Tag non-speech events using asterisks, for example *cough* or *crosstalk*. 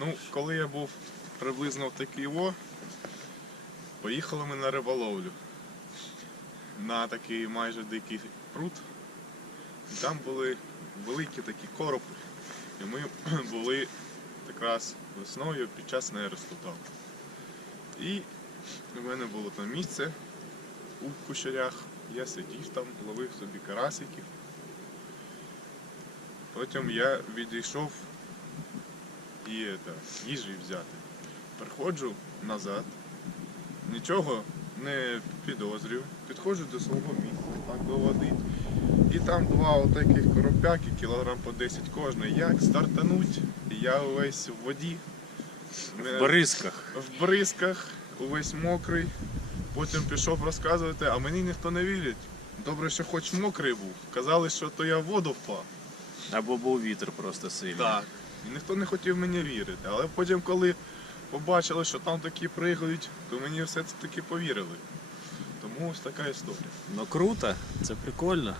Ну, коли я був приблизно в такий о, поїхали ми на риболовлю. На такий майже дикий пруд. Там були великі такі коропи. І ми *clears throat* були якраз весною під час нересту там. І в мене було там місце у кущарях. Я сидів там, ловив собі карасиків. Потім я відійшов і это, їжі взяти. Приходжу назад, нічого не підозрюю, підходжу до свого місця, так до води. І там два отаких коропяки, кілограм по 10 кожний. Як стартануть, я увесь в воді. В бризках. в бризках, увесь мокрий. Потім пішов розказувати, а мені ніхто не вірить. Добре, що хоч мокрий був. Казали, що то я в воду впав. Або був вітер просто сильний. Так. Ніхто не хотів мені вірити. Але потім, коли побачили, що там такі пригають, то мені все це таки повірили. Тому ось така історія. Ну круто, це прикольно.